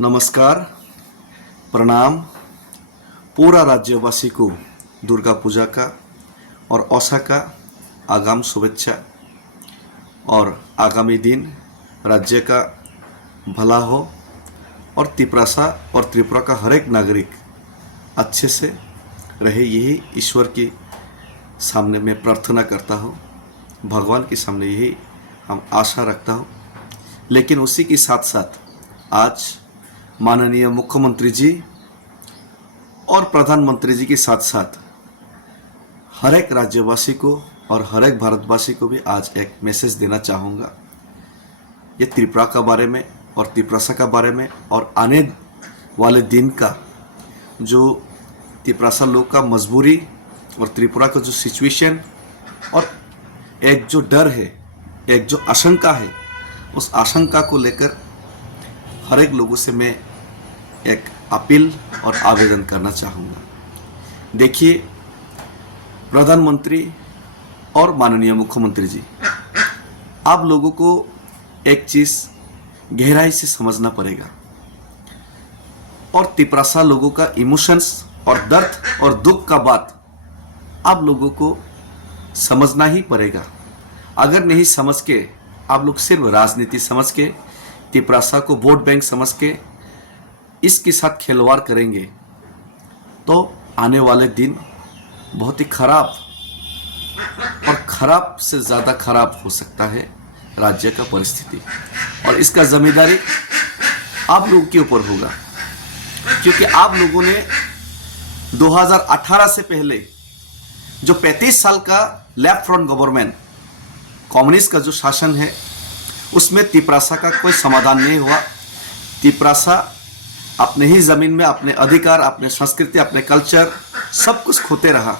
नमस्कार, प्रणाम। पूरा राज्यवासी को दुर्गा पूजा का और औसा का आगाम शुभेच्छा और आगामी दिन राज्य का भला हो और त्रिपुरा और त्रिपुरा का हर एक नागरिक अच्छे से रहे, यही ईश्वर के सामने मैं प्रार्थना करता हूँ, भगवान के सामने यही हम आशा रखता हूँ। लेकिन उसी के साथ साथ आज माननीय मुख्यमंत्री जी और प्रधानमंत्री जी के साथ साथ हर एक राज्यवासी को और हर एक भारतवासी को भी आज एक मैसेज देना चाहूँगा। ये त्रिपुरा का बारे में और त्रिपुरा का बारे में और आने वाले दिन का जो त्रिपुरा लोग का मजबूरी और त्रिपुरा का जो सिचुएशन और एक जो डर है, एक जो आशंका है, उस आशंका को लेकर हर एक लोगों से मैं एक अपील और आवेदन करना चाहूँगा। देखिए, प्रधानमंत्री और माननीय मुख्यमंत्री जी, आप लोगों को एक चीज़ गहराई से समझना पड़ेगा और त्रिपुरा लोगों का इमोशंस और दर्द और दुख का बात आप लोगों को समझना ही पड़ेगा। अगर नहीं समझ के आप लोग सिर्फ राजनीति समझ के, त्रिपुरा को वोट बैंक समझ के इसके साथ खिलवाड़ करेंगे तो आने वाले दिन बहुत ही खराब और खराब से ज़्यादा खराब हो सकता है राज्य का परिस्थिति, और इसका जिम्मेदारी आप लोगों के ऊपर होगा। क्योंकि आप लोगों ने 2018 से पहले जो 35 साल का लेफ्ट फ्रंट गवर्नमेंट कम्युनिस्ट का जो शासन है, उसमें त्रिपुरा का कोई समाधान नहीं हुआ। त्रिपुरा अपने ही ज़मीन में अपने अधिकार, अपने संस्कृति, अपने कल्चर सब कुछ खोते रहा।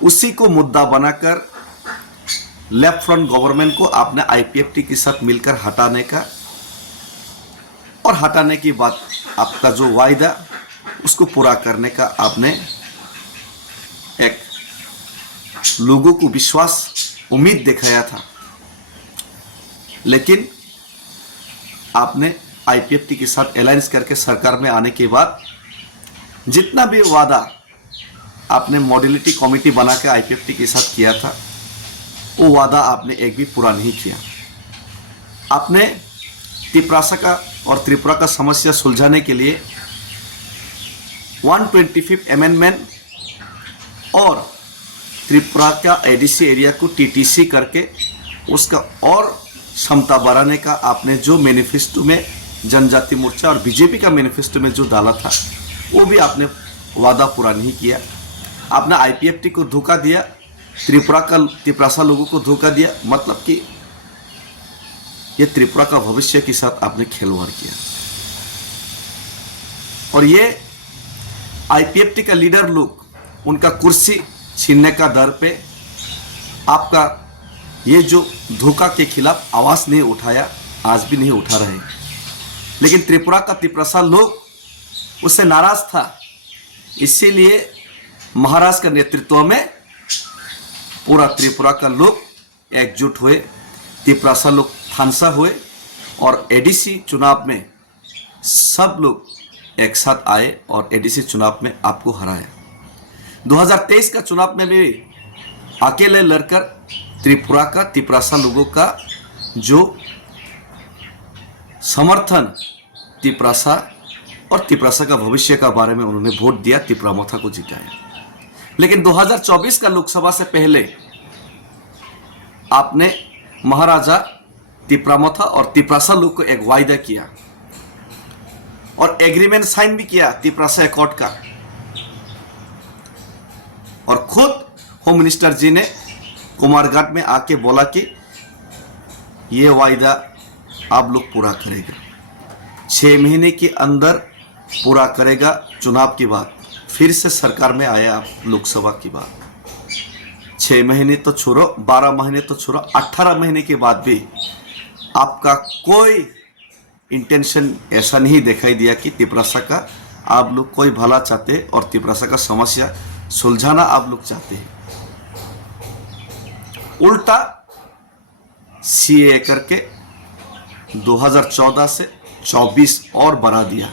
उसी को मुद्दा बनाकर लेफ्ट फ्रंट गवर्नमेंट को आपने आईपीएफटी के साथ मिलकर हटाने का, और हटाने के बाद आपका जो वायदा उसको पूरा करने का आपने एक लोगों को विश्वास, उम्मीद दिखाया था। लेकिन आपने आईपीएफटी के साथ अलायंस करके सरकार में आने के बाद जितना भी वादा आपने मॉडलिटी कमेटी बना के आईपीएफटी के साथ किया था, वो वादा आपने एक भी पूरा नहीं किया। आपने त्रिपुरा का और त्रिपुरा का समस्या सुलझाने के लिए 125 अमेंडमेंट और त्रिपुरा का एडीसी एरिया को टीटीसी करके उसका और क्षमता बढ़ाने का आपने जो मैनिफेस्टो में जनजाति मोर्चा और बीजेपी का मैनिफेस्टो में जो डाला था, वो भी आपने वादा पूरा नहीं किया। आपने आईपीएफटी को धोखा दिया, त्रिपुरा लोगों को धोखा दिया। मतलब कि ये त्रिपुरा का भविष्य के साथ आपने खिलवाड़ किया। और ये आईपीएफटी का लीडर लोग उनका कुर्सी छीनने का डर पे आपका ये जो धोखा के खिलाफ आवाज नहीं उठाया, आज भी नहीं उठा रहे। लेकिन त्रिपुरा लोग उससे नाराज था, इसीलिए महाराज का नेतृत्व में पूरा त्रिपुरा का लोग एकजुट हुए, त्रिपुरा लोग फांसा हुए और एडीसी चुनाव में सब लोग एक साथ आए और एडीसी चुनाव में आपको हराया। 2023 का चुनाव में भी अकेले लड़कर त्रिपुरा लोगों का जो समर्थन त्रिपुरा और त्रिपुरा का भविष्य का बारे में उन्होंने वोट दिया, त्रिपुरा को जिताया। लेकिन 2024 का लोकसभा से पहले आपने महाराजा त्रिपुरा और त्रिपुरा लोग को एक वायदा किया और एग्रीमेंट साइन भी किया त्रिपुरा अकॉर्ड का, और खुद होम मिनिस्टर जी ने कुमारघाट में आके बोला कि ये वायदा आप लोग पूरा करेगा, 6 महीने के अंदर पूरा करेगा। चुनाव के बाद फिर से सरकार में आया आप लोकसभा की बात, 6 महीने तो छोड़ो, 12 महीने तो छोड़ो, 18 महीने के बाद भी आपका कोई इंटेंशन ऐसा नहीं दिखाई दिया कि त्रिपुरा का आप लोग कोई भला चाहते और त्रिपुरा का समस्या सुलझाना आप लोग चाहते हैं। उल्टा सीए करके 2014 से 24 और बढ़ा दिया।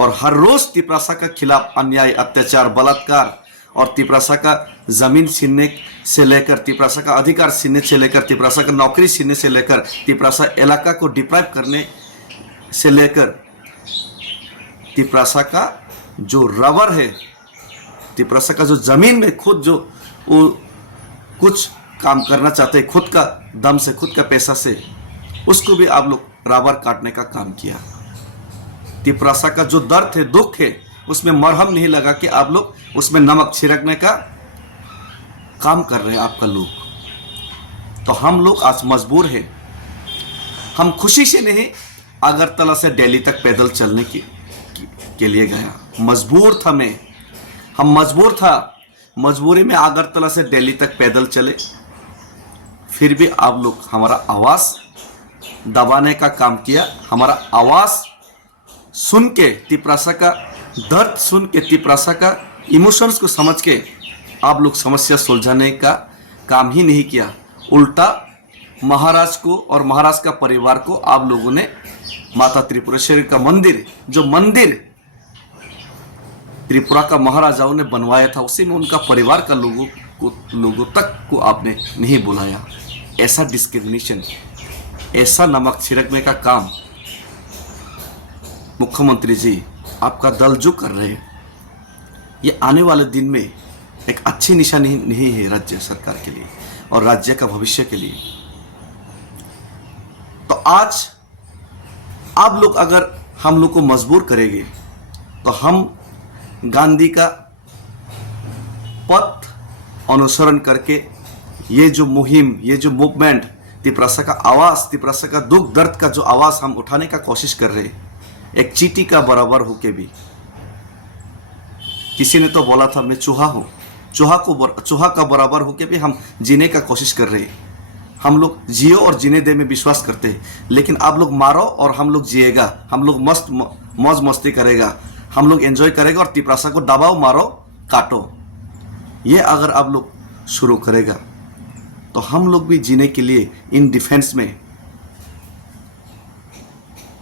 और हर रोज तिपरासा का खिलाफ अन्याय, अत्याचार, बलात्कार और तिपरासा का जमीन छीनने से लेकर, तिपरासा का अधिकार छीनने से लेकर, तिपरासा का नौकरी छीनने से लेकर, तिपरासा इलाका को डिप्राइव करने से लेकर, तिपरासा का जो रबर है, तिपरासा का जो जमीन में खुद जो वो कुछ काम करना चाहते हैं खुद का दम से, खुद का पैसा से, उसको भी आप लोग रबर काटने का काम किया। तिपरासा का जो दर्द है, दुख है, उसमें मरहम नहीं लगा कि आप लोग उसमें नमक छिड़कने का काम कर रहे हैं आपका लोग। तो हम लोग आज मजबूर हैं। हम खुशी से नहीं, अगरतला से दिल्ली तक पैदल चलने के लिए गया। मजबूर था मैं, हम मजबूर था, मजबूरी में अगरतला से दिल्ली तक पैदल चले। फिर भी आप लोग हमारा आवाज़ दबाने का काम किया। हमारा आवाज़ सुन के, तिपरासा का दर्द सुन के, तिपरासा का इमोशंस को समझ के आप लोग समस्या सुलझाने का काम ही नहीं किया। उल्टा महाराज को और महाराज का परिवार को आप लोगों ने माता त्रिपुरेश्वरी का मंदिर, जो मंदिर त्रिपुरा का महाराजाओं ने बनवाया था, उसी में उनका परिवार का लोगों तक को आपने नहीं बुलाया। ऐसा डिस्क्रिमिनेशन, ऐसा नमक छिड़कने का काम मुख्यमंत्री जी आपका दल जो कर रहे हैं, ये आने वाले दिन में एक अच्छी निशानी नहीं है राज्य सरकार के लिए और राज्य का भविष्य के लिए। तो आज आप लोग अगर हम लोग को मजबूर करेंगे तो हम गांधी का पथ अनुसरण करके ये जो मुहिम, ये जो मूवमेंट, तिपरासा का आवाज़, तिपरासा का दुख दर्द का जो आवाज़ हम उठाने का कोशिश कर रहे हैं, एक चींटी का बराबर होके भी। किसी ने तो बोला था मैं चूहा हूँ, चूहा का बराबर होके भी हम जीने का कोशिश कर रहे हैं। हम लोग जियो और जीने दे में विश्वास करते हैं, लेकिन आप लोग मारो और हम लोग जिएगा, हम लोग मस्त मौज मस्ती करेगा, हम लोग एंजॉय करेगा और तिपरासा को दबाओ, मारो, काटो। ये अगर आप लोग शुरू करेगा तो हम लोग भी जीने के लिए इन डिफेंस में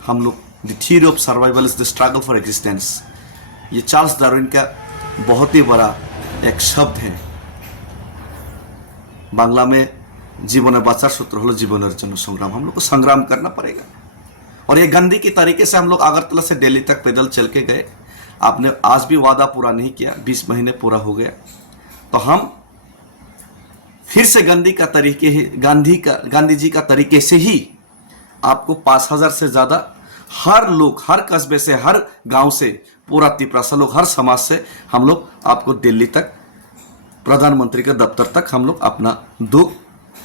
हम लोग, the theory of survival is the struggle for existence, ये चार्ल्स डार्विन का बहुत ही बड़ा एक शब्द है। बांग्ला में जीवन बाचार सूत्र हलो जीवन अर्जन संग्राम, हम लोग को संग्राम करना पड़ेगा। और ये गांधी की तरीके से हम लोग अगरतला से दिल्ली तक पैदल चल के गए। आपने आज भी वादा पूरा नहीं किया, 20 महीने पूरा हो गया। तो हम फिर से गांधी जी का तरीके से ही आपको 5000 से ज़्यादा हर लोग, हर कस्बे से, हर गांव से, पूरा तिपरासा लोग, हर समाज से हम लोग आपको दिल्ली तक, प्रधानमंत्री के दफ्तर तक हम लोग अपना दुख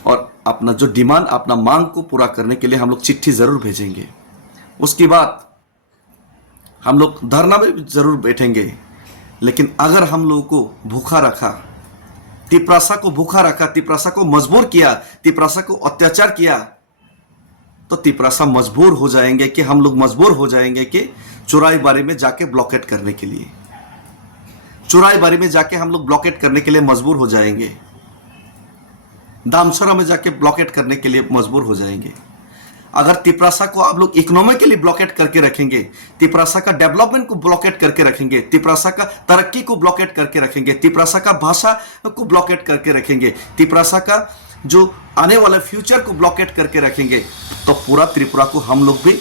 और अपना जो डिमांड, अपना मांग को पूरा करने के लिए हम लोग चिट्ठी ज़रूर भेजेंगे। उसके बाद हम लोग धरना में ज़रूर बैठेंगे। लेकिन अगर हम लोगों को भूखा रखा, तिपरासा को भूखा रखा, तिपरासा को मजबूर किया, तिपरासा को अत्याचार किया, तो तिपरासा मजबूर हो जाएंगे कि हम लोग मजबूर हो जाएंगे कि चुराईबारी में जाके ब्लॉकेट करने के लिए, चुराईबारी में जाके हम लोग ब्लॉकेट करने के लिए मजबूर हो जाएंगे, दामसरा में जाके ब्लॉकेट करने के लिए मजबूर हो जाएंगे। अगर तिपरासा को आप लोग इकोनॉमिकली ब्लॉकेट करके रखेंगे, तिपरासा का डेवलपमेंट को ब्लॉकेट करके रखेंगे, तिपरासा का तरक्की को ब्लॉकेट करके रखेंगे, तिपरासा का भाषा को ब्लॉकेट करके रखेंगे, तिपरासा का जो आने वाला फ्यूचर को ब्लॉकेट करके रखेंगे, तो पूरा त्रिपुरा को हम लोग भी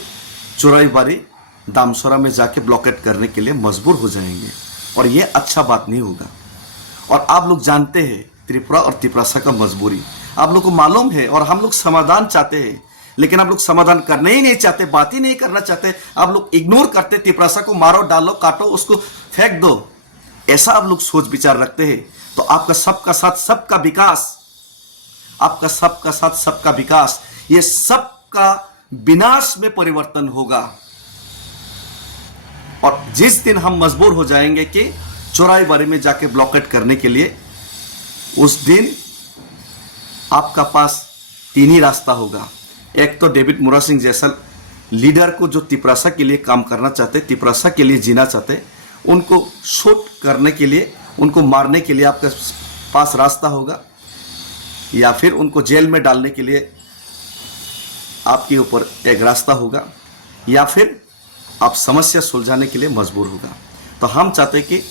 चुराईबारी, दामसरा में जाके ब्लॉकेट करने के लिए मजबूर हो जाएंगे। और ये अच्छा बात नहीं होगा। और आप लोग जानते हैं त्रिपुरा और तिपरासा का मजबूरी, आप लोग को मालूम है। और हम लोग समाधान चाहते हैं, लेकिन आप लोग समाधान करने ही नहीं चाहते, बात ही नहीं करना चाहते। आप लोग इग्नोर करते, तिपरासा को मारो, डालो, काटो, उसको फेंक दो, ऐसा आप लोग सोच विचार रखते हैं। तो आपका सबका साथ सबका विकास, आपका सबका साथ सबका विकास, ये सबका विनाश में परिवर्तन होगा। और जिस दिन हम मजबूर हो जाएंगे कि चौराईबारी में जाके ब्लॉकेट करने के लिए, उस दिन आपका पास 3 ही रास्ता होगा। एक तो डेविड मुरा सिंह जैसा लीडर को जो तिपरासा के लिए काम करना चाहते, तिपरासा के लिए जीना चाहते, उनको शूट करने के लिए, उनको मारने के लिए आपके पास रास्ता होगा, या फिर उनको जेल में डालने के लिए आपके ऊपर एक रास्ता होगा या फिर आप समस्या सुलझाने के लिए मजबूर होगा। तो हम चाहते हैं कि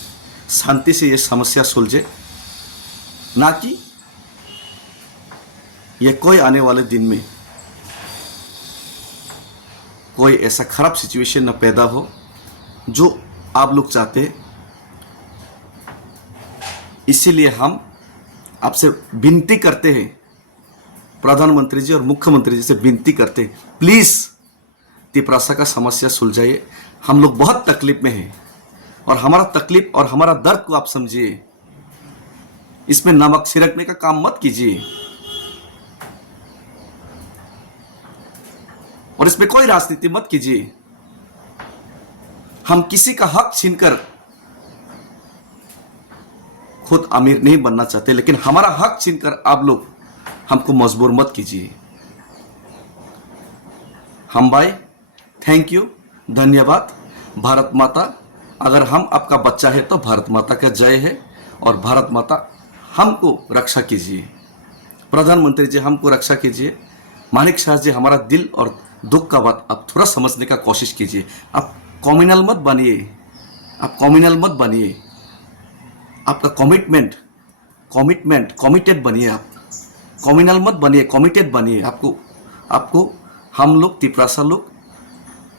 शांति से ये समस्या सुलझे, ना कि ये कोई आने वाले दिन में कोई ऐसा खराब सिचुएशन न पैदा हो जो आप लोग चाहते हैं। इसीलिए हम आपसे विनती करते हैं, प्रधानमंत्री जी और मुख्यमंत्री जी से विनती करते हैं, प्लीज़ तिपरासा का समस्या सुलझाइए। हम लोग बहुत तकलीफ में हैं और हमारा तकलीफ और हमारा दर्द को आप समझिए। इसमें नमक छिड़कने का काम मत कीजिए और इसमें कोई राजनीति मत कीजिए। हम किसी का हक छीनकर खुद अमीर नहीं बनना चाहते, लेकिन हमारा हक छीनकर आप लोग हमको मजबूर मत कीजिए। हम भाई थैंक यू, धन्यवाद। भारत माता, अगर हम आपका बच्चा है तो भारत माता का जय है और भारत माता हमको रक्षा कीजिए। प्रधानमंत्री जी हमको रक्षा कीजिए। मानिक शाह जी, हमारा दिल और दुख का बात आप थोड़ा समझने का कोशिश कीजिए। आप कम्युनल मत बनिए, आप कम्युनल मत बनिए। आपका कमिटेड बनिए। आप कम्युनल मत बनिए, कमिटेड बनिए। आपको हम लोग तिपरासा लोग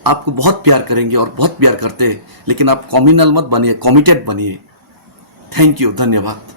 आपको बहुत प्यार करेंगे और बहुत प्यार करते हैं, लेकिन आप कम्युनल मत बनिए, कमिटेड बनिए। थैंक यू, धन्यवाद।